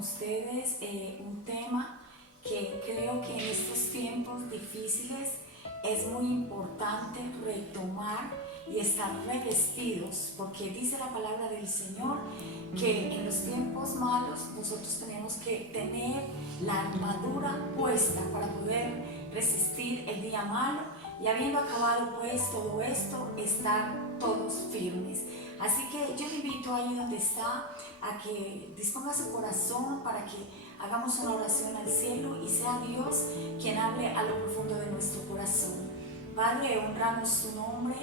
ustedes un tema que creo que en estos tiempos difíciles es muy importante retomar y estar revestidos, porque dice la palabra del Señor que en los tiempos malos nosotros tenemos que tener la armadura puesta para poder resistir el día malo, y habiendo acabado pues todo esto, estar todos firmes. Así que yo le invito ahí donde está a que disponga su corazón para que hagamos una oración al cielo y sea Dios quien hable a lo profundo de nuestro corazón. Padre, honramos tu nombre,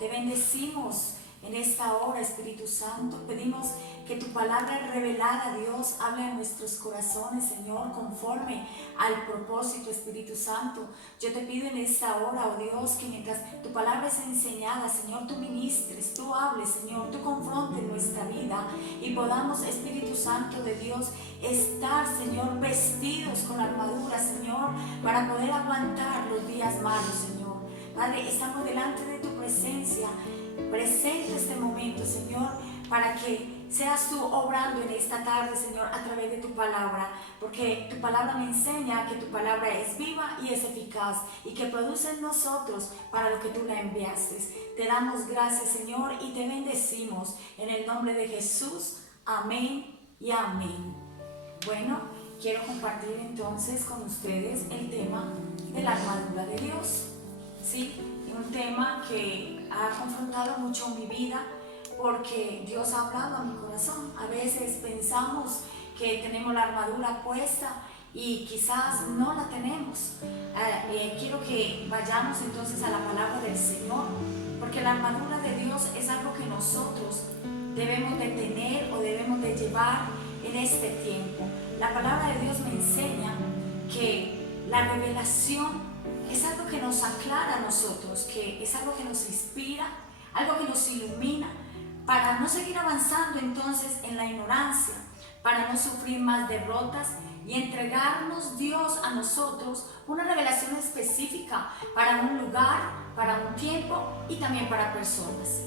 te bendecimos en esta hora, Espíritu Santo. Pedimos que tu palabra revelada, Dios, hable a nuestros corazones, Señor, conforme al propósito, Espíritu Santo. Yo te pido en esta hora, oh Dios, que mientras tu palabra es enseñada, Señor, tú ministres, tú hables, Señor, tú confrontes nuestra vida y podamos, Espíritu Santo de Dios, estar, Señor, vestidos con la armadura, Señor, para poder aguantar los días malos, Señor. Padre, estamos delante de tu presencia. Presente este momento, Señor, para que seas tú obrando en esta tarde, Señor, a través de tu palabra, porque tu palabra me enseña que tu palabra es viva y es eficaz y que produce en nosotros para lo que tú la enviaste. Te damos gracias, Señor, y te bendecimos en el nombre de Jesús. Amén y amén. Bueno, quiero compartir entonces con ustedes el tema de la armadura de Dios. Sí, un tema que ha confrontado mucho mi vida porque Dios ha hablado a mi corazón. A veces pensamos que tenemos la armadura puesta y quizás no la tenemos. Quiero que vayamos entonces a la palabra del Señor, porque la armadura de Dios es algo que nosotros debemos de tener o debemos de llevar en este tiempo. La palabra de Dios me enseña que la revelación es algo que nos aclara a nosotros, que es algo que nos inspira, algo que nos ilumina, para no seguir avanzando entonces en la ignorancia, para no sufrir más derrotas y entregarnos Dios a nosotros una revelación específica para un lugar, para un tiempo y también para personas.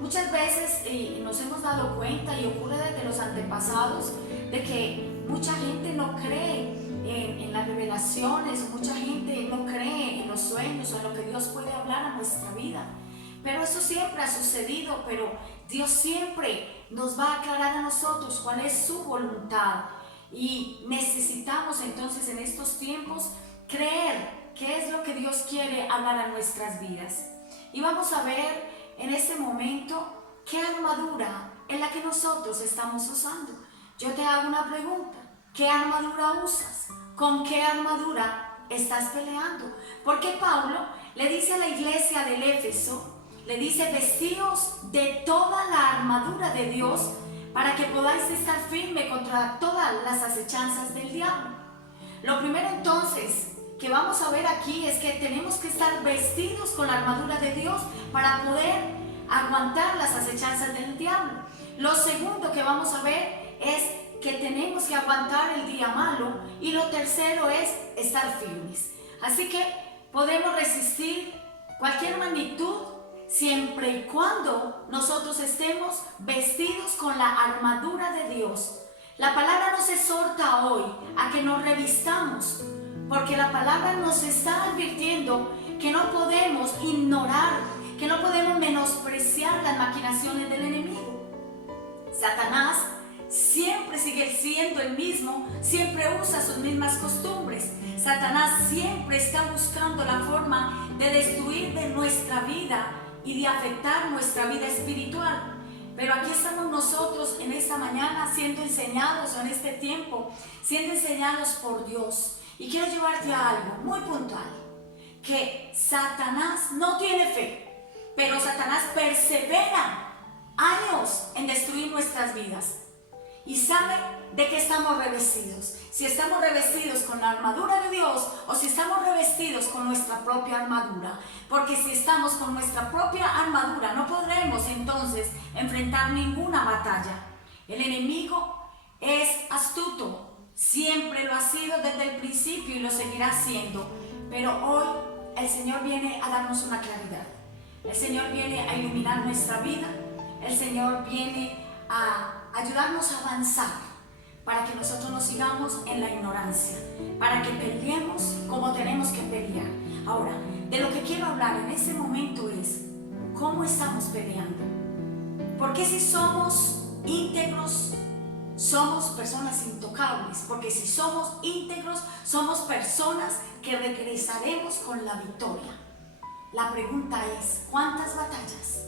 Muchas veces nos hemos dado cuenta, y ocurre desde los antepasados, de que mucha gente no cree en las revelaciones, mucha gente no cree en los sueños o en lo que Dios puede hablar a nuestra vida. Pero eso siempre ha sucedido, pero Dios siempre nos va a aclarar a nosotros cuál es su voluntad. Y necesitamos entonces en estos tiempos creer qué es lo que Dios quiere hablar a nuestras vidas. Y vamos a ver en este momento qué armadura es la que nosotros estamos usando. Yo te hago una pregunta: ¿qué armadura usas? ¿Con qué armadura estás peleando? Porque Pablo le dice a la iglesia del Éfeso, le dice: vestíos de toda la armadura de Dios para que podáis estar firme contra todas las acechanzas del diablo. Lo primero entonces que vamos a ver aquí es que tenemos que estar vestidos con la armadura de Dios para poder aguantar las acechanzas del diablo. Lo segundo que vamos a ver es que tenemos que aguantar el día malo, y lo tercero es estar firmes. Así que podemos resistir cualquier magnitud siempre y cuando nosotros estemos vestidos con la armadura de Dios. La palabra nos exhorta hoy a que nos revistamos, porque la palabra nos está advirtiendo que no podemos ignorar, que no podemos menospreciar las maquinaciones del enemigo. Satanás siempre sigue siendo el mismo, siempre usa sus mismas costumbres. Satanás siempre está buscando la forma de destruir de nuestra vida y de afectar nuestra vida espiritual. Pero aquí estamos nosotros en esta mañana siendo enseñados, o en este tiempo, siendo enseñados por Dios. Y quiero llevarte a algo muy puntual, que Satanás no tiene fe, pero Satanás persevera años en destruir nuestras vidas. Y sabe de qué estamos revestidos. Si estamos revestidos con la armadura de Dios o si estamos revestidos con nuestra propia armadura. Porque si estamos con nuestra propia armadura no podremos entonces enfrentar ninguna batalla. El enemigo es astuto. Siempre lo ha sido desde el principio y lo seguirá siendo. Pero hoy el Señor viene a darnos una claridad. El Señor viene a iluminar nuestra vida. El Señor viene a ayudarnos a avanzar para que nosotros nos sigamos en la ignorancia, para que peleemos como tenemos que pelear. Ahora, de lo que quiero hablar en este momento es cómo estamos peleando. Porque si somos íntegros, somos personas intocables. Porque si somos íntegros, somos personas que regresaremos con la victoria. La pregunta es, ¿cuántas batallas?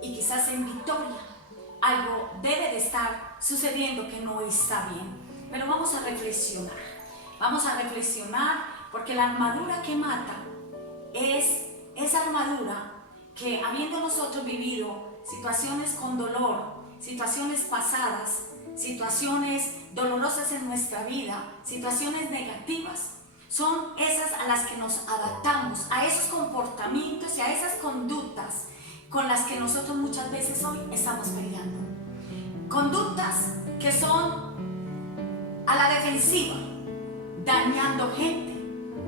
Y quizás en victoria algo debe de estar sucediendo que no está bien. Pero vamos a reflexionar. Vamos a reflexionar porque la armadura que mata es esa armadura que, habiendo nosotros vivido situaciones con dolor, situaciones pasadas, situaciones dolorosas en nuestra vida, situaciones negativas, son esas a las que nos adaptamos, a esos comportamientos y a esas conductas con las que nosotros muchas veces hoy estamos peleando. Conductas que son a la defensiva, dañando gente,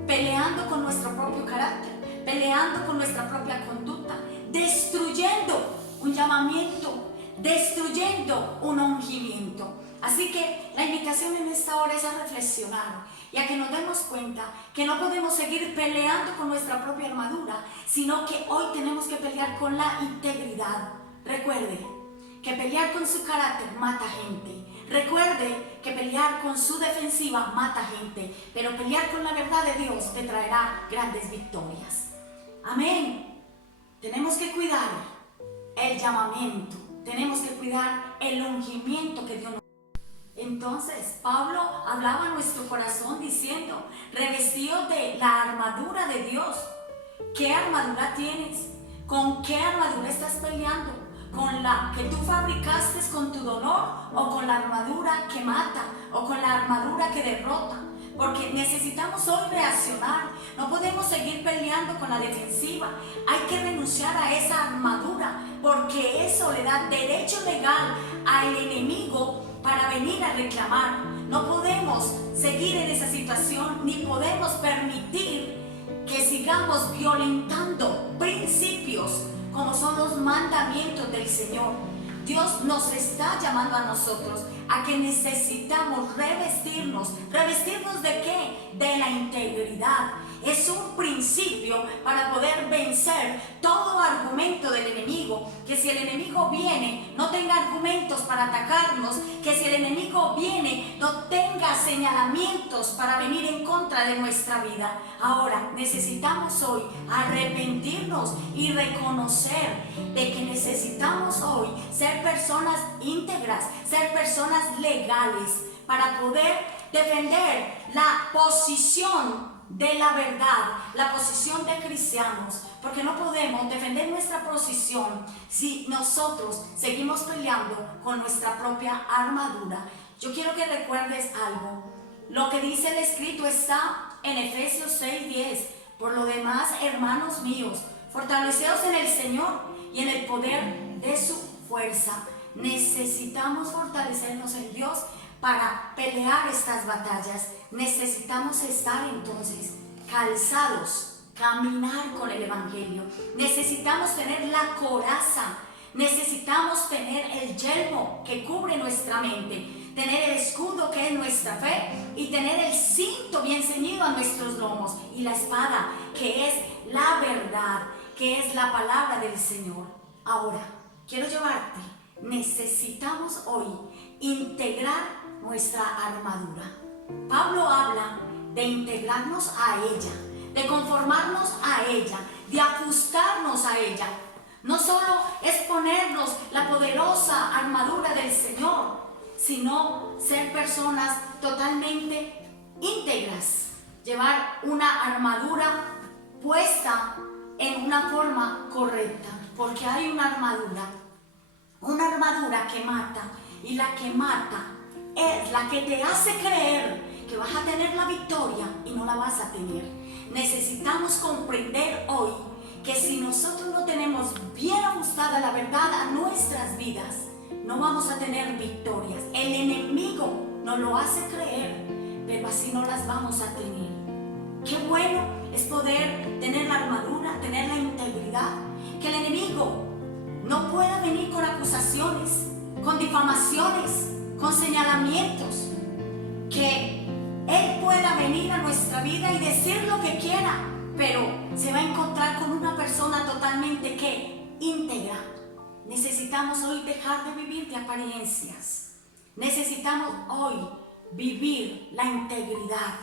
peleando con nuestro propio carácter, peleando con nuestra propia conducta, destruyendo un llamamiento, destruyendo un ungimiento. Así que la invitación en esta hora es a reflexionar y a que nos demos cuenta que no podemos seguir peleando con nuestra propia armadura, sino que hoy tenemos que pelear con la integridad. Recuerde que pelear con su carácter mata gente. Recuerde que pelear con su defensiva mata gente, pero pelear con la verdad de Dios te traerá grandes victorias. Amén. Tenemos que cuidar el llamamiento, tenemos que cuidar el ungimiento que Dios nos da. Entonces Pablo hablaba a nuestro corazón diciendo, revestidos de la armadura de Dios. ¿Qué armadura tienes? ¿Con qué armadura estás peleando? ¿Con la que tú fabricaste con tu dolor o con la armadura que mata o con la armadura que derrota? Porque necesitamos hoy reaccionar. No podemos seguir peleando con la defensiva. Hay que renunciar a esa armadura, porque eso le da derecho legal al enemigo para venir a reclamar. No podemos seguir en esa situación, ni podemos permitir que sigamos violentando principios como son los mandamientos del Señor. Dios nos está llamando a nosotros a que necesitamos revestirnos. ¿Revestirnos de qué? De la integridad. Es un principio para poder vencer todo argumento del enemigo. Que si el enemigo viene, no tenga argumentos para atacarnos. Que si el enemigo viene, no tenga señalamientos para venir en contra de nuestra vida. Ahora necesitamos hoy arrepentirnos y reconocer de que necesitamos hoy ser personas íntegras, ser personas legales para poder defender la posición de la verdad, la posición de cristianos, porque no podemos defender nuestra posición si nosotros seguimos peleando con nuestra propia armadura. Yo quiero que recuerdes algo. Lo que dice el escrito está en Efesios 6:10. Por lo demás, hermanos míos, fortaleceos en el Señor y en el poder de su fuerza. Necesitamos fortalecernos en Dios para pelear estas batallas. Necesitamos estar entonces calzados, caminar con el Evangelio. Necesitamos tener la coraza, necesitamos tener el yelmo que cubre nuestra mente, tener el escudo que es nuestra fe y tener el cinto bien ceñido a nuestros lomos y la espada que es la verdad, que es la palabra del Señor. Ahora, quiero llevarte, necesitamos hoy integrar nuestra armadura. Pablo habla de integrarnos a ella, de conformarnos a ella, de ajustarnos a ella. No solo es ponernos la poderosa armadura del Señor, sino ser personas totalmente íntegras, llevar una armadura puesta en una forma correcta, porque hay una armadura que mata, y la que mata es la que te hace creer que vas a tener la victoria y no la vas a tener. Necesitamos comprender hoy que si nosotros no tenemos bien ajustada la verdad a nuestras vidas, no vamos a tener victorias. El enemigo nos lo hace creer, pero así no las vamos a tener. Qué bueno es poder tener la armadura, tener la integridad, que el enemigo no pueda venir con acusaciones, con difamaciones, con señalamientos, que vida y decir lo que quiera, pero se va a encontrar con una persona totalmente íntegra. Necesitamos hoy dejar de vivir de apariencias. Necesitamos hoy vivir la integridad.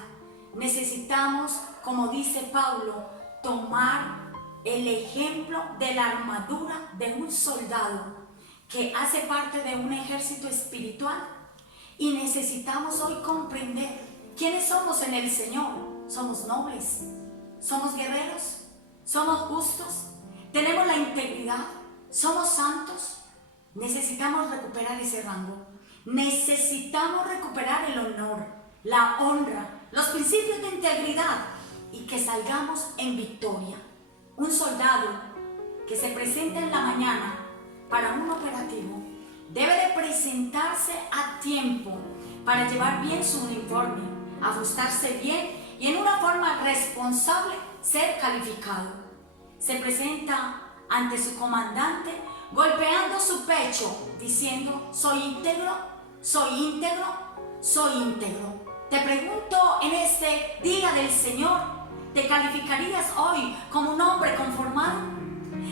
Necesitamos, como dice Pablo, tomar el ejemplo de la armadura de un soldado que hace parte de un ejército espiritual, y necesitamos hoy comprender quiénes somos en el Señor. Somos nobles, somos guerreros, somos justos, tenemos la integridad, somos santos. Necesitamos recuperar ese rango. Necesitamos recuperar el honor, la honra, los principios de integridad, y que salgamos en victoria. Un soldado que se presenta en la mañana para un operativo debe de presentarse a tiempo para llevar bien su uniforme, ajustarse bien y en una forma responsable ser calificado. Se presenta ante su comandante golpeando su pecho diciendo: soy íntegro, soy íntegro, soy íntegro. Te pregunto en este día del Señor, ¿te calificarías hoy como un hombre conformado?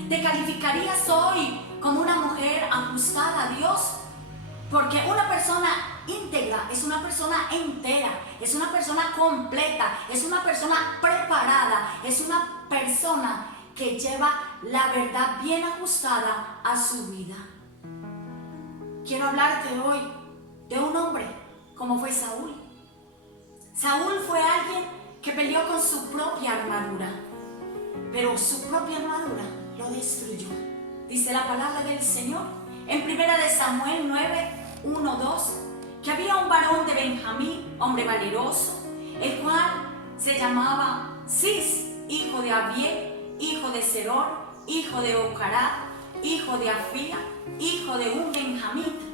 ¿Te calificarías hoy como una mujer ajustada a Dios? Porque una persona íntegra es una persona entera, es una persona completa, es una persona preparada, es una persona que lleva la verdad bien ajustada a su vida. Quiero hablarte hoy de un hombre como fue Saúl. Saúl fue alguien que peleó con su propia armadura, pero su propia armadura lo destruyó. Dice la palabra del Señor en 1 Samuel 9, 1, 2, que había un varón de Benjamín, hombre valeroso, el cual se llamaba Cis, hijo de Abiel, hijo de Seror, hijo de Ocarat, hijo de Afía, hijo de un benjamita,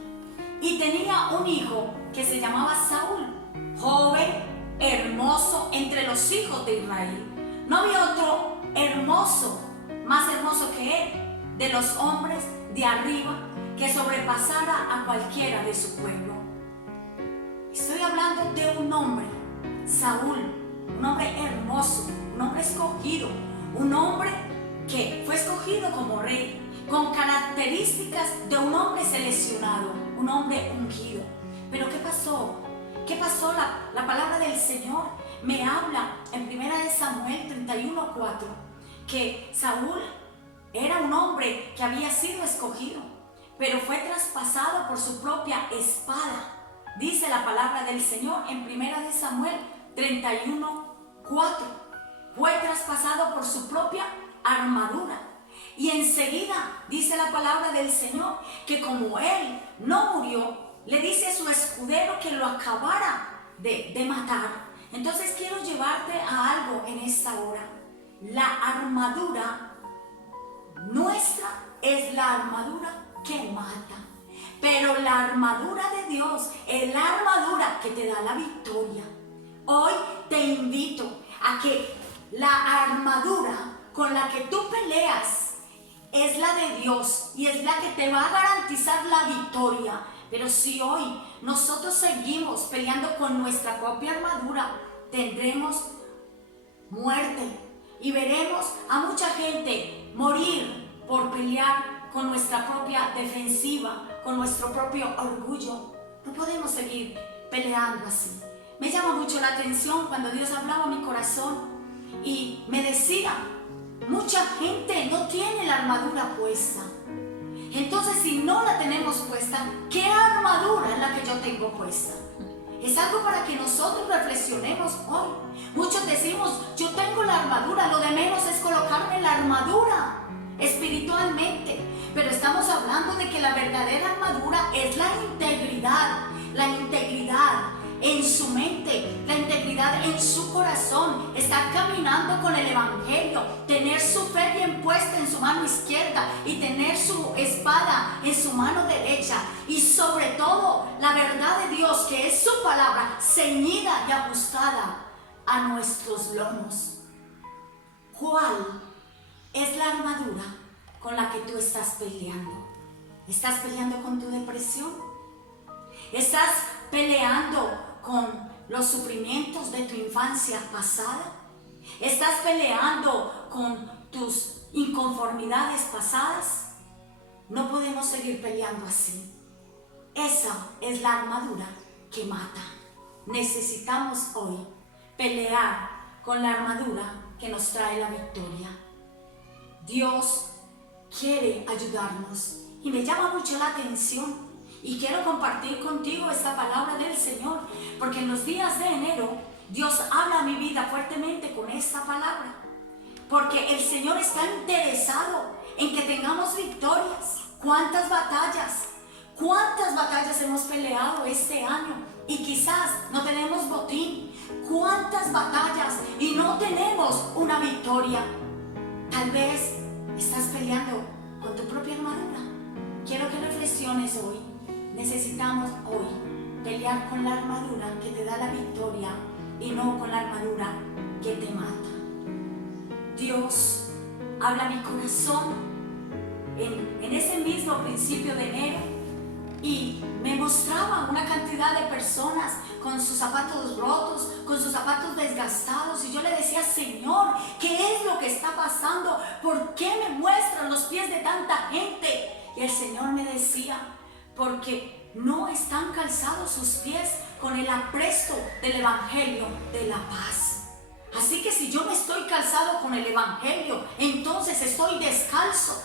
y tenía un hijo que se llamaba Saúl, joven, hermoso entre los hijos de Israel. No había otro hermoso, más hermoso que él, de los hombres de arriba, que sobrepasara a cualquiera de su pueblo. Estoy hablando de un hombre, Saúl, un hombre hermoso, un hombre escogido, un hombre que fue escogido como rey, con características de un hombre seleccionado, un hombre ungido. Pero ¿qué pasó? ¿Qué pasó? La palabra del Señor me habla en 1 Samuel 31:4, que Saúl era un hombre que había sido escogido, pero fue traspasado por su propia espada. Dice la palabra del Señor en 1 Samuel 31:4. Fue traspasado por su propia armadura. Y enseguida dice la palabra del Señor que como él no murió, le dice a su escudero que lo acabara de matar. Entonces quiero llevarte a algo en esta hora. La armadura nuestra es la armadura que mata, pero la armadura de Dios es la armadura que te da la victoria. Hoy te invito a que la armadura con la que tú peleas es la de Dios y es la que te va a garantizar la victoria. Pero si hoy nosotros seguimos peleando con nuestra propia armadura, tendremos muerte y veremos a mucha gente morir por pelear con nuestra propia defensiva, con nuestro propio orgullo. No podemos seguir peleando así. Me llama mucho la atención cuando Dios hablaba a mi corazón y me decía: mucha gente no tiene la armadura puesta. Entonces, si no la tenemos puesta, ¿qué armadura es la que yo tengo puesta? Es algo para que nosotros reflexionemos hoy. Muchos decimos: yo tengo la armadura, lo de menos es colocarme la armadura espiritualmente. Pero estamos hablando de que la verdadera armadura es la integridad en su mente, la integridad en su corazón, estar caminando con el evangelio, tener su fe bien puesta en su mano izquierda y tener su espada en su mano derecha, y sobre todo la verdad de Dios, que es su palabra, ceñida y ajustada a nuestros lomos. ¿Cuál es la armadura con la que tú estás peleando? ¿Estás peleando con tu depresión? ¿Estás peleando con los sufrimientos de tu infancia pasada? ¿Estás peleando con tus inconformidades pasadas? No podemos seguir peleando así. Esa es la armadura que mata. Necesitamos hoy pelear con la armadura que nos trae la victoria. Dios quiere ayudarnos y me llama mucho la atención y quiero compartir contigo esta palabra del Señor, porque en los días de enero Dios habla a mi vida fuertemente con esta palabra, porque el Señor está interesado en que tengamos victorias. ¿Cuántas batallas hemos peleado este año y quizás no tenemos botín? ¿Cuántas batallas y no tenemos una victoria? Tal vez estás peleando con tu propia armadura. Quiero que reflexiones hoy. Necesitamos hoy pelear con la armadura que te da la victoria y no con la armadura que te mata. Dios habla a mi corazón en ese mismo principio de enero y me mostraba una cantidad de personas con sus zapatos rotos, con sus zapatos desgastados, y yo le decía: Señor, ¿qué es lo que está pasando? ¿Por qué me muestran los pies de tanta gente? Y el Señor me decía: porque no están calzados sus pies con el apresto del Evangelio de la paz. Así que si yo no estoy calzado con el Evangelio, entonces estoy descalzo.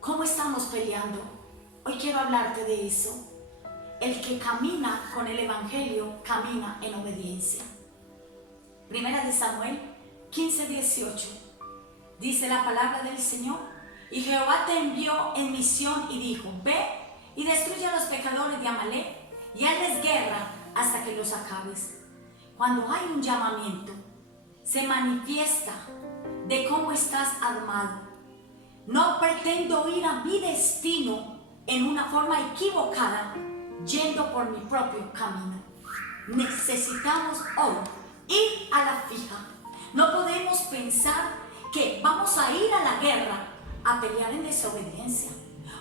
¿Cómo estamos peleando? Hoy quiero hablarte de eso. El que camina con el Evangelio camina en obediencia. Primera de Samuel 15:18. Dice la palabra del Señor: y Jehová te envió en misión y dijo: ve y destruye a los pecadores de Amalec y hazles guerra hasta que los acabes. Cuando hay un llamamiento, se manifiesta de cómo estás armado. No pretendo ir a mi destino en una forma equivocada, yendo por mi propio camino. Necesitamos hoy ir a la fija. No podemos pensar que vamos a ir a la guerra a pelear en desobediencia.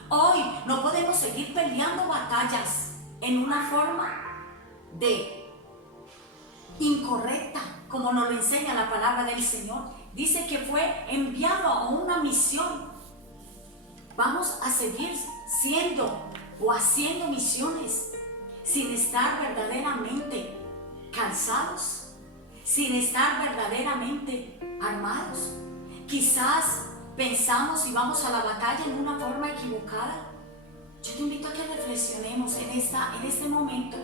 Hoy no podemos seguir peleando batallas en una forma de incorrecta, como nos lo enseña la palabra del Señor. Dice que fue enviado a una misión. Vamos a seguir siendo o haciendo misiones sin estar verdaderamente calzados, sin estar verdaderamente armados. Quizás pensamos y vamos a la batalla en una forma equivocada. Yo te invito a que reflexionemos en este momento,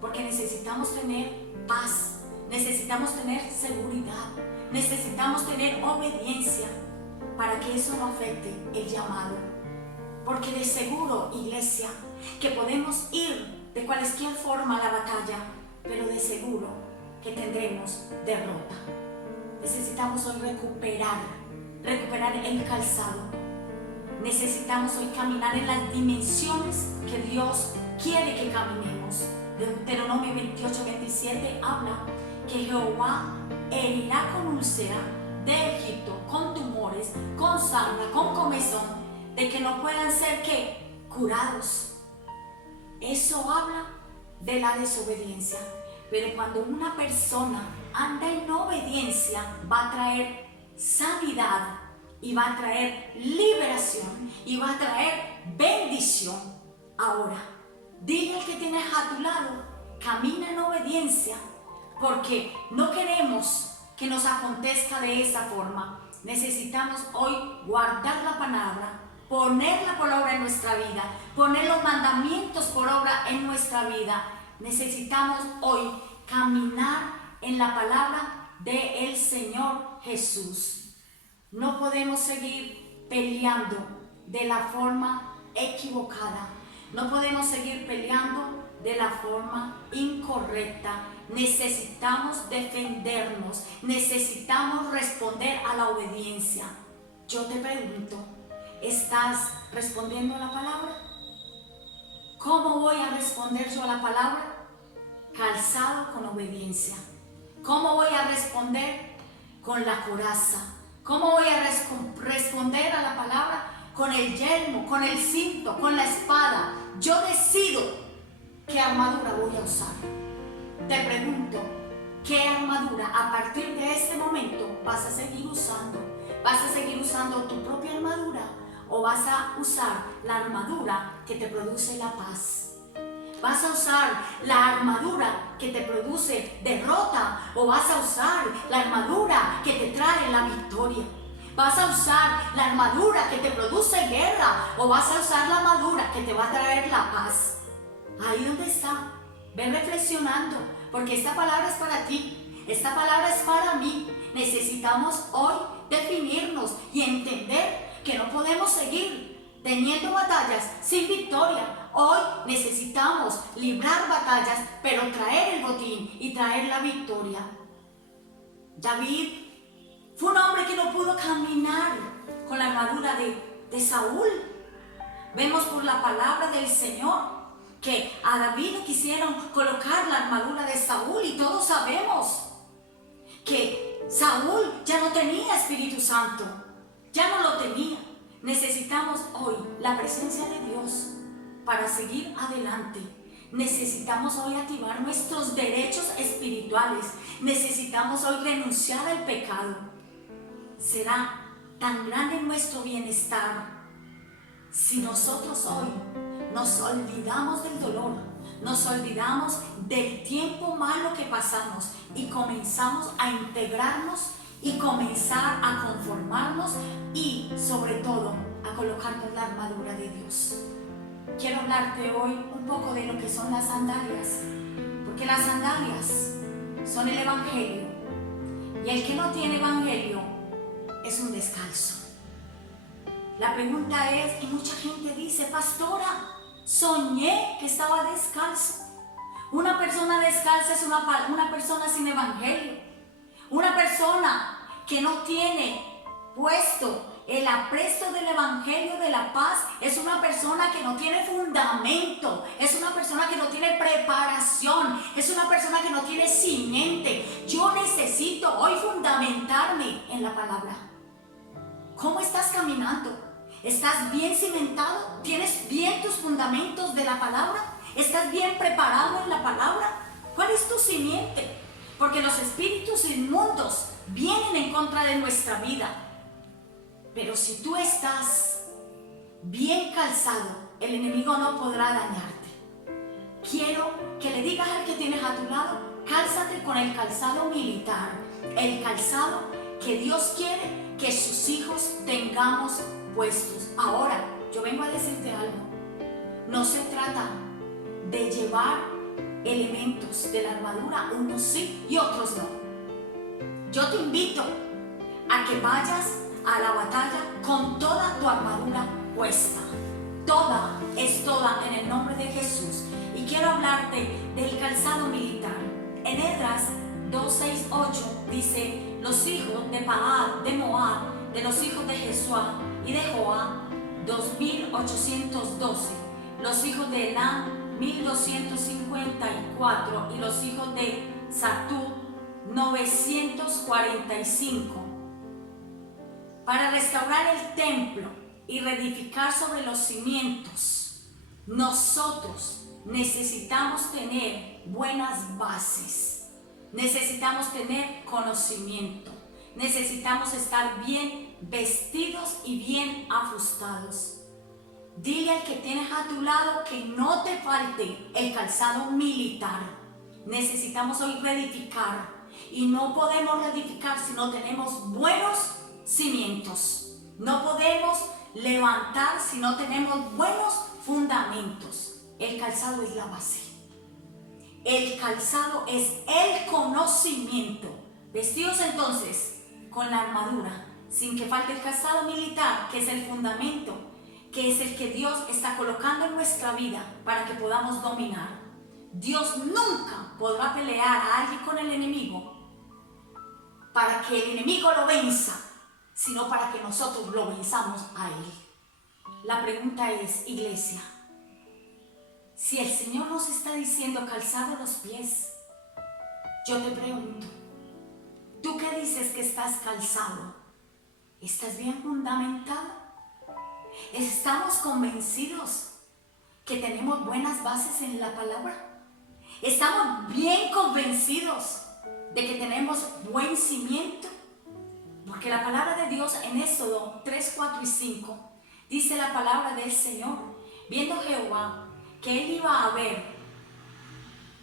porque necesitamos tener paz, necesitamos tener seguridad, necesitamos tener obediencia para que eso no afecte el llamado. Porque de seguro, iglesia, que podemos ir de cualquier forma a la batalla, pero de seguro que tendremos derrota. Necesitamos hoy recuperar el calzado. Necesitamos hoy caminar en las dimensiones que Dios quiere que caminemos. Deuteronomio 28:27 habla que Jehová herirá con úlcera de Egipto, con tumores, con sarna, con comezón, de que no puedan ser ¿qué? Curados. Eso habla de la desobediencia. Pero cuando una persona anda en obediencia, va a traer sanidad y va a traer liberación y va a traer bendición. Ahora, dile al que tienes a tu lado: camina en obediencia, porque no queremos que nos acontezca de esa forma. Necesitamos hoy guardar la palabra, ponerla por obra en nuestra vida, poner los mandamientos por obra en nuestra vida. Necesitamos hoy caminar en la palabra del Señor Jesús. No podemos seguir peleando de la forma equivocada. No podemos seguir peleando de la forma incorrecta. Necesitamos defendernos. Necesitamos responder a la obediencia. Yo te pregunto, ¿estás respondiendo a la palabra? ¿Cómo voy a responder yo a la palabra? Calzado con obediencia. ¿Cómo voy a responder? Con la coraza. ¿Cómo voy a responder a la palabra? Con el yelmo, con el cinto, con la espada. Yo decido qué armadura voy a usar. te pregunto, ¿qué armadura a partir de este momento vas a seguir usando? ¿Vas a seguir usando tu propia armadura o vas a usar la armadura que te produce la paz? ¿Vas a usar la armadura que te produce derrota o vas a usar la armadura que te trae la victoria? ¿Vas a usar la armadura que te produce guerra o vas a usar la armadura que te va a traer la paz? Ahí donde está, ven reflexionando, porque esta palabra es para ti, esta palabra es para mí. Necesitamos hoy definirnos y entender que no podemos seguir teniendo batallas sin victoria. Hoy necesitamos librar batallas, pero traer el botín y traer la victoria. David fue un hombre que no pudo caminar con la armadura de Saúl. Vemos por la palabra del Señor que a David le quisieron colocar la armadura de Saúl y todos sabemos que Saúl ya no tenía Espíritu Santo, ya no lo tenía. Necesitamos hoy la presencia de Dios para seguir adelante. Necesitamos hoy activar nuestros derechos espirituales. Necesitamos hoy renunciar al pecado. Será tan grande nuestro bienestar si nosotros hoy nos olvidamos del dolor, nos olvidamos del tiempo malo que pasamos y comenzamos a integrarnos y comenzar a conformarnos y sobre todo a colocarnos la armadura de Dios. Quiero hablarte hoy un poco de lo que son las sandalias, porque las sandalias son el evangelio y el que no tiene evangelio es un descalzo. La pregunta es, y mucha gente dice, pastora, soñé que estaba descalzo. Una persona descalza es una persona sin evangelio. Una persona que no tiene puesto el apresto del evangelio de la paz es una persona que no tiene fundamento, es una persona que no tiene preparación, es una persona que no tiene simiente. Yo necesito hoy fundamentarme en la palabra. ¿Cómo estás caminando? ¿Estás bien cimentado? ¿Tienes bien tus fundamentos de la palabra? ¿Estás bien preparado en la palabra? ¿Cuál es tu simiente? Porque los espíritus inmundos vienen en contra de nuestra vida. Pero si tú estás bien calzado, el enemigo no podrá dañarte. Quiero que le digas al que tienes a tu lado, cálzate con el calzado militar, el calzado que Dios quiere que sus hijos tengamos puestos. Ahora, yo vengo a decirte algo. No se trata de llevar elementos de la armadura, unos sí y otros no. Yo te invito a que vayas a la batalla con toda tu armadura puesta. Toda es toda en el nombre de Jesús. Y quiero hablarte del calzado militar. En Esdras 2, 6, 8 dice: los hijos de Paad, de Moab, de los hijos de Jesuá y de Joá, 2812. Los hijos de Elam, 1254. Y los hijos de Zatú, 945. Para restaurar el templo y reedificar sobre los cimientos, nosotros necesitamos tener buenas bases, necesitamos tener conocimiento, necesitamos estar bien vestidos y bien ajustados. Dile al que tienes a tu lado que no te falte el calzado militar. Necesitamos hoy reedificar y no podemos reedificar si no tenemos buenos cimientos. No podemos levantar si no tenemos buenos fundamentos. El calzado es la base. El calzado es el conocimiento. Vestidos entonces con la armadura, sin que falte el calzado militar, que es el fundamento, que es el que Dios está colocando en nuestra vida para que podamos dominar. Dios nunca podrá pelear a alguien con el enemigo para que el enemigo lo venza, sino para que nosotros lo venzamos a él. La pregunta es, iglesia, si el Señor nos está diciendo calzado los pies, yo te pregunto, ¿tú qué dices que estás calzado? ¿Estás bien fundamentado? ¿Estamos convencidos que tenemos buenas bases en la palabra? Estamos bien convencidos de que tenemos buen cimiento. Porque la palabra de Dios en Éxodo 3, 4 y 5 dice la palabra del Señor. Viendo Jehová que él iba a ver,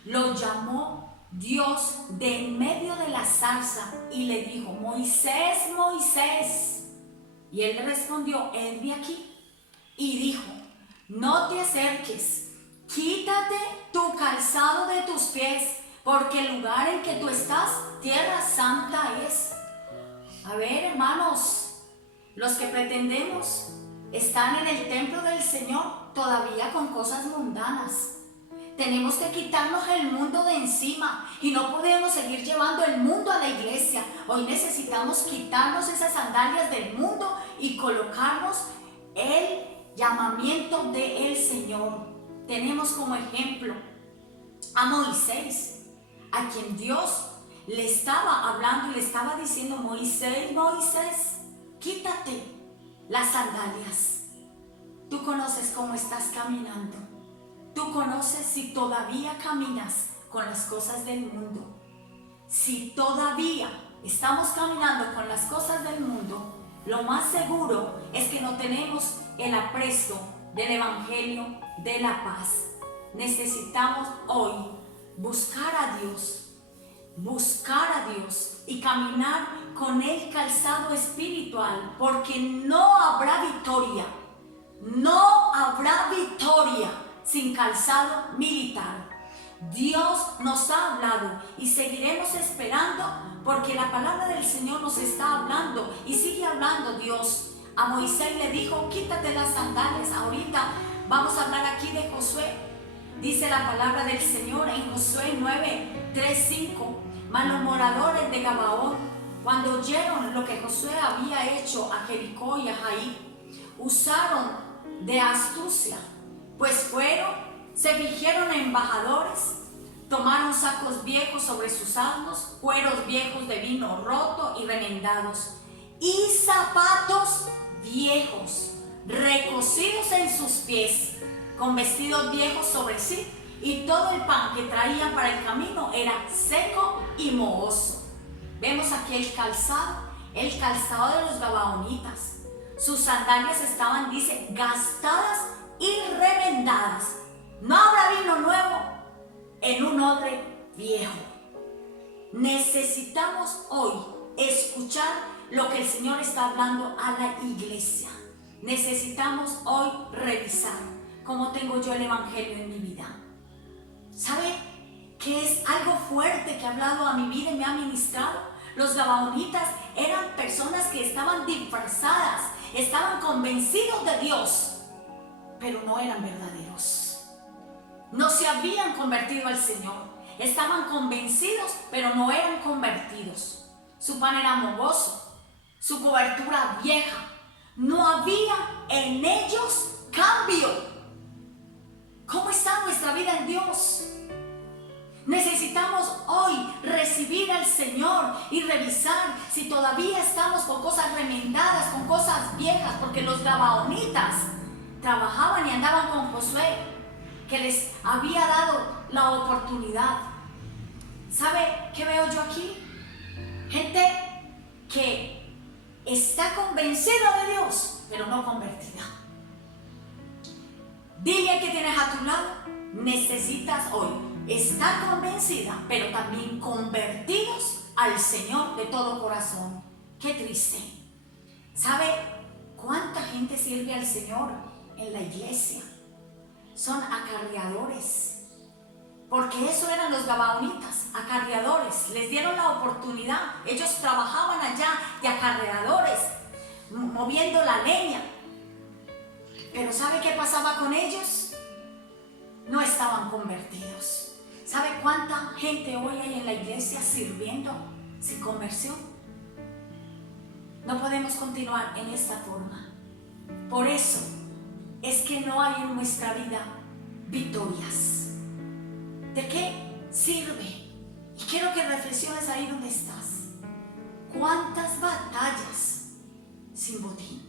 lo llamó Dios de en medio de la zarza y le dijo: Moisés, Moisés. Y él le respondió: heme aquí. Y dijo: no te acerques, quítate tu calzado de tus pies, porque el lugar en que tú estás, tierra santa es. A ver, hermanos, los que pretendemos estar en el templo del Señor todavía con cosas mundanas. Tenemos que quitarnos el mundo de encima y no podemos seguir llevando el mundo a la iglesia. Hoy necesitamos quitarnos esas sandalias del mundo y colocarnos el llamamiento del Señor. Tenemos como ejemplo a Moisés, a quien Dios le estaba hablando y le estaba diciendo: Moisés, Moisés, quítate las sandalias. Tú conoces cómo estás caminando. Tú conoces si todavía caminas con las cosas del mundo. Si todavía estamos caminando con las cosas del mundo, lo más seguro es que no tenemos el apresto del Evangelio de la paz. Necesitamos hoy buscar a Dios y caminar con el calzado espiritual, porque no habrá victoria sin calzado militar. Dios nos ha hablado y seguiremos esperando, porque la palabra del Señor nos está hablando y sigue hablando. Dios a Moisés le dijo: quítate las sandalias. Ahorita vamos a hablar aquí de Josué. Dice la palabra del Señor en Josué 9, 3, 5: mas los moradores de Gabaón, cuando oyeron lo que Josué había hecho a Jericó y a Jai, usaron de astucia, pues se fingieron embajadores, tomaron sacos viejos sobre sus asnos, cueros viejos de vino roto y remendados, y zapatos viejos recocidos en sus pies, con vestidos viejos sobre sí, y todo el pan que traían para el camino era seco y mohoso. Vemos aquí el calzado de los gabaonitas. Sus sandalias estaban, dice, gastadas y remendadas. No habrá vino nuevo en un odre viejo. Necesitamos hoy escuchar lo que el Señor está hablando a la iglesia. Necesitamos hoy revisar cómo tengo yo el Evangelio en mi vida. ¿Sabe qué es algo fuerte que ha hablado a mi vida y me ha ministrado? Los gabaonitas eran personas que estaban disfrazadas, estaban convencidos de Dios, pero no eran verdaderos. No se habían convertido al Señor. Estaban convencidos, pero no eran convertidos. Su pan era mohoso, su cobertura vieja. No había en ellos cambio. ¿Cómo está nuestra vida en Dios? Necesitamos hoy recibir al Señor y revisar si todavía estamos con cosas remendadas, con cosas viejas, porque los gabaonitas trabajaban y andaban con Josué, que les había dado la oportunidad. ¿Sabe qué veo yo aquí? Gente que está convencida de Dios, pero no convertida. Dile que tienes a tu lado: necesitas hoy estar convencida, pero también convertidos al Señor de todo corazón. Qué triste. ¿Sabe cuánta gente sirve al Señor en la iglesia? Son acarreadores, porque eso eran los gabaonitas, acarreadores. Les dieron la oportunidad. Ellos trabajaban allá de acarreadores, moviendo la leña. Pero ¿sabe qué pasaba con ellos? No estaban convertidos. ¿Sabe cuánta gente hoy hay en la iglesia sirviendo sin conversión? No podemos continuar en esta forma. Por eso es que no hay en nuestra vida victorias. ¿De qué sirve? Y quiero que reflexiones ahí donde estás. ¿Cuántas batallas sin botín?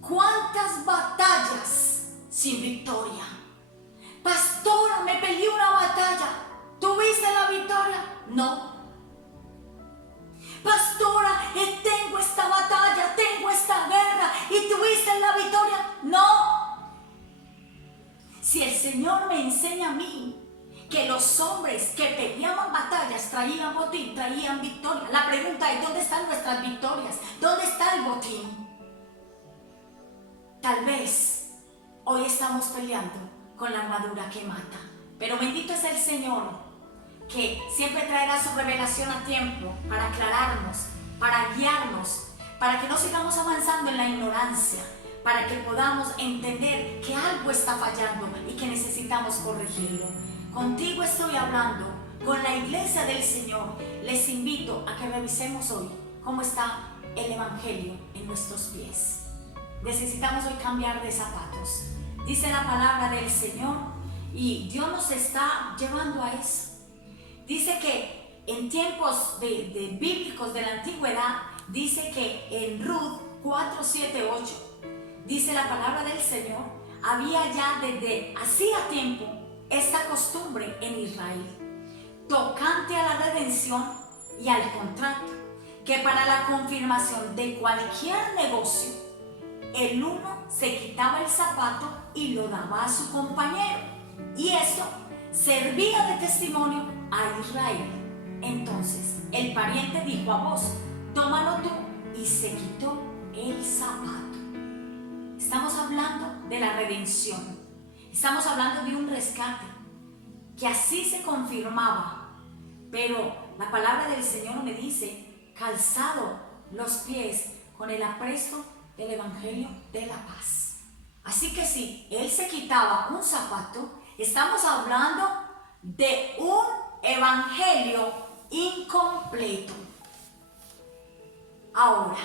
¿Cuántas batallas sin victoria? Pastor, peleé una batalla. ¿Tuviste la victoria? No. Pastora, tengo esta batalla, tengo esta guerra, ¿y tuviste la victoria? No. Si el Señor me enseña a mí que los hombres que peleaban batallas traían botín, traían victoria, la pregunta es: ¿dónde están nuestras victorias? ¿Dónde está el botín? Tal vez hoy estamos peleando con la armadura que mata, pero bendito es el Señor, que siempre traerá su revelación a tiempo para aclararnos, para guiarnos, para que no sigamos avanzando en la ignorancia, para que podamos entender que algo está fallando y que necesitamos corregirlo. Contigo estoy hablando, con la iglesia del Señor. Les invito a que revisemos hoy cómo está el Evangelio en nuestros pies. Necesitamos hoy cambiar de zapatos. Dice la palabra del Señor, y Dios nos está llevando a eso. Dice que en tiempos de bíblicos de la antigüedad, dice que en Ruth 4, 7, 8, dice la palabra del Señor, había ya desde hacía tiempo esta costumbre en Israel, tocante a la redención y al contrato, que para la confirmación de cualquier negocio, el uno se quitaba el zapato y lo daba a su compañero, y esto servía de testimonio a Israel. Entonces el pariente dijo a vos: tómalo tú, y se quitó el zapato. Estamos hablando de la redención, estamos hablando de un rescate, que así se confirmaba. Pero la palabra del Señor me dice: calzado los pies con el apresto del Evangelio de la paz. Así que si él se quitaba un zapato, estamos hablando de un evangelio incompleto. Ahora,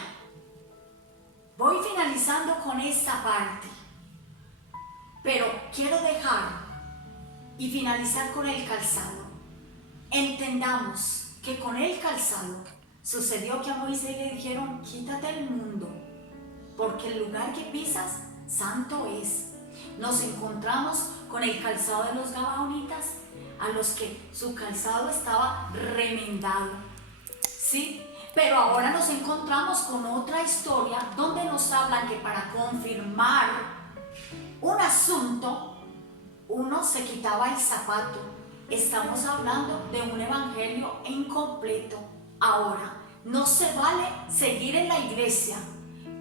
voy finalizando con esta parte, pero quiero dejar y finalizar con el calzado. Entendamos que con el calzado sucedió que a Moisés le dijeron: quítate del mundo, porque el lugar que pisas santo es. Nos encontramos con el calzado de los gabaonitas, a los que su calzado estaba remendado, ¿sí? Pero ahora nos encontramos con otra historia donde nos hablan que para confirmar un asunto, uno se quitaba el zapato. Estamos hablando de un evangelio incompleto. Ahora, no se vale seguir en la iglesia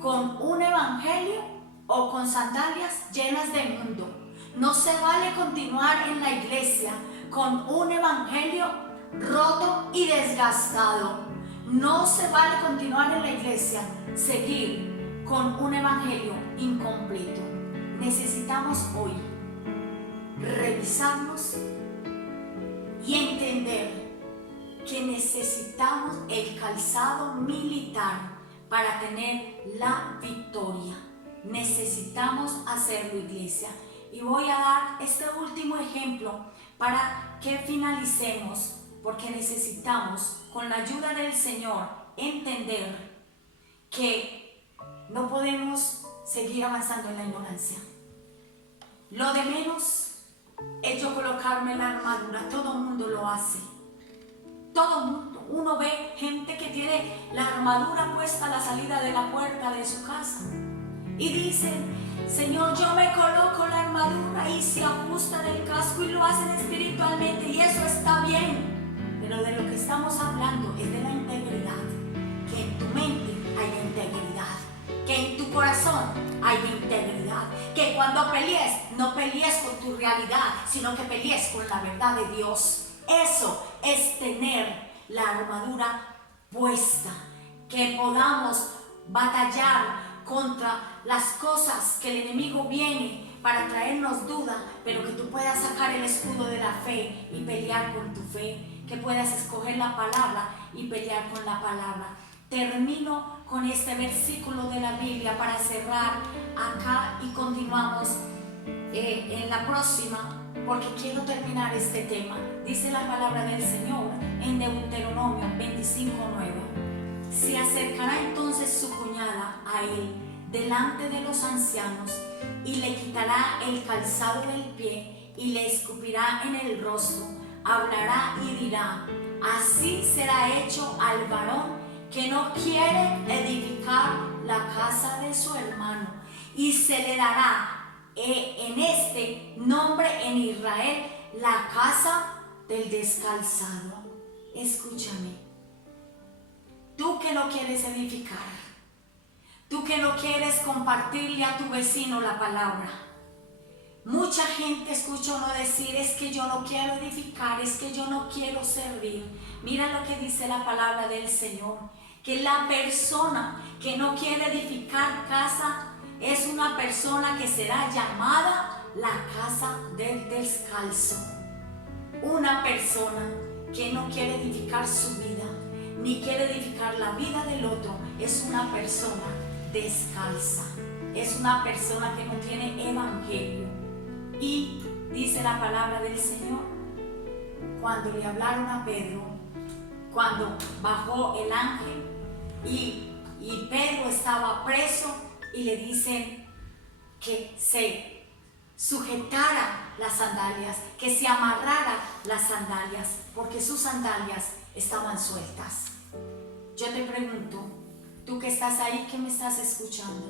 con un evangelio o con sandalias llenas de mundo. No se vale continuar en la iglesia con un evangelio roto y desgastado. No se vale continuar en la iglesia, seguir con un evangelio incompleto. Necesitamos hoy revisarnos y entender que necesitamos el calzado militar para tener la victoria. Necesitamos hacerlo, iglesia. Y voy a dar este último ejemplo para que finalicemos, porque necesitamos, con la ayuda del Señor, entender que no podemos seguir avanzando en la ignorancia. Lo de menos es yo colocarme la armadura. Todo el mundo lo hace. Todo el mundo. Uno ve gente que tiene la armadura puesta a la salida de la puerta de su casa y dicen: Señor, yo me coloco la armadura, y se ajustan el casco y lo hacen espiritualmente, y eso está bien. Pero de lo que estamos hablando es de la integridad, que en tu mente haya integridad, que en tu corazón haya integridad, que cuando pelees, no pelees con tu realidad, sino que pelees con la verdad de Dios. Eso es tener la armadura puesta, que podamos batallar contra las cosas que el enemigo viene para traernos duda, pero que tú puedas sacar el escudo de la fe y pelear con tu fe, que puedas escoger la palabra y pelear con la palabra. Termino con este versículo de la Biblia para cerrar acá, y continuamos en la próxima, porque quiero terminar este tema. Dice la palabra del Señor en Deuteronomio 25:9: se acercará entonces su cuñada a él delante de los ancianos, y le quitará el calzado del pie y le escupirá en el rostro, hablará y dirá: así será hecho al varón que no quiere edificar la casa de su hermano, y se le dará en este nombre en Israel la casa del descalzado. Escúchame, tú que no quieres edificar, tú que no quieres compartirle a tu vecino la palabra. Mucha gente escucha uno decir: es que yo no quiero edificar, es que yo no quiero servir. Mira lo que dice la palabra del Señor, que la persona que no quiere edificar casa es una persona que será llamada la casa del descalzo. Una persona que no quiere edificar su vida, ni quiere edificar la vida del otro, es una persona descalza. Es una persona que no tiene evangelio. Y dice la palabra del Señor, cuando le hablaron a Pedro, cuando bajó el ángel y Pedro estaba preso, y le dicen que se sujetara las sandalias, que se amarrara las sandalias, porque sus sandalias estaban sueltas. Yo te pregunto, tú que estás ahí, que me estás escuchando,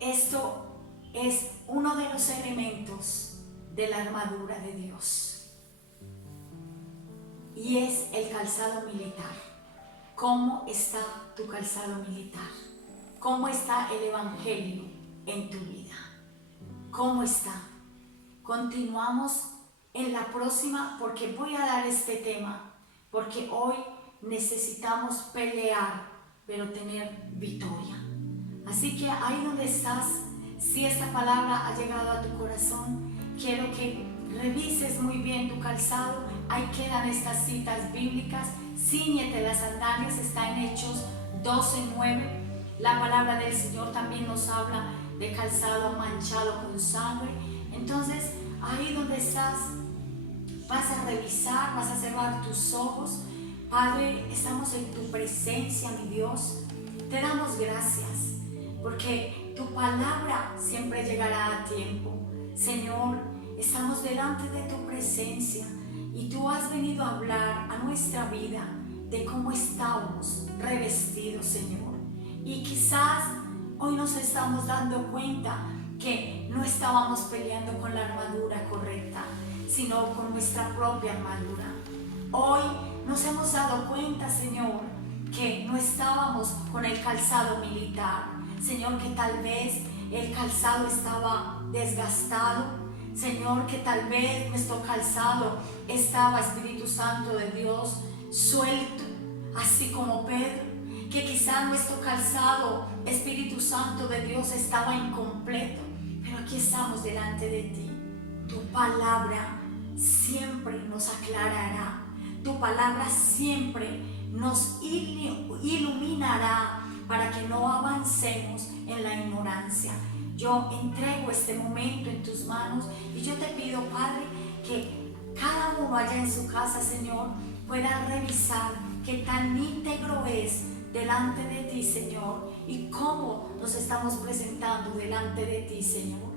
esto es uno de los elementos de la armadura de Dios, y es el calzado militar. ¿Cómo está tu calzado militar? ¿Cómo está el evangelio en tu vida? ¿Cómo está? Continuamos en la próxima, porque voy a dar este tema, porque hoy necesitamos pelear, pero tener victoria. Así que ahí donde estás, si esta palabra ha llegado a tu corazón, quiero que revises muy bien tu calzado. Ahí quedan estas citas bíblicas. Cíñete las sandalias, está en Hechos 12:9. La palabra del Señor también nos habla de calzado manchado con sangre. Entonces, ahí donde estás, vas a revisar, vas a cerrar tus ojos. Padre, estamos en tu presencia, mi Dios. Te damos gracias, porque tu palabra siempre llegará a tiempo. Señor, estamos delante de tu presencia, y tú has venido a hablar a nuestra vida de cómo estamos revestidos, Señor. Y quizás hoy nos estamos dando cuenta que no estábamos peleando con la armadura correcta, sino con nuestra propia armadura. Hoy nos hemos dado cuenta, Señor, que no estábamos con el calzado militar. Señor, que tal vez el calzado estaba desgastado. Señor, que tal vez nuestro calzado estaba, Espíritu Santo de Dios, suelto, así como Pedro. Que quizá nuestro calzado, Espíritu Santo de Dios, estaba incompleto, pero aquí estamos delante de ti. Tu palabra siempre nos aclarará, tu palabra siempre nos iluminará para que no avancemos en la ignorancia. Yo entrego este momento en tus manos, y yo te pido, Padre, que cada uno allá en su casa, Señor, pueda revisar qué tan íntegro es delante de ti, Señor, y cómo nos estamos presentando delante de ti, Señor.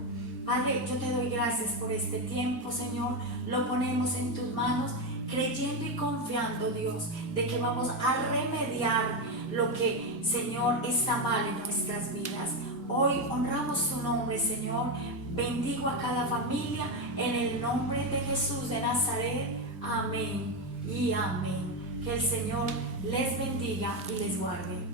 Padre, yo te doy gracias por este tiempo, Señor. Lo ponemos en tus manos, creyendo y confiando, Dios, de que vamos a remediar lo que, Señor, está mal en nuestras vidas. Hoy honramos tu nombre, Señor. Bendigo a cada familia en el nombre de Jesús de Nazaret. Amén y amén. Que el Señor les bendiga y les guarde.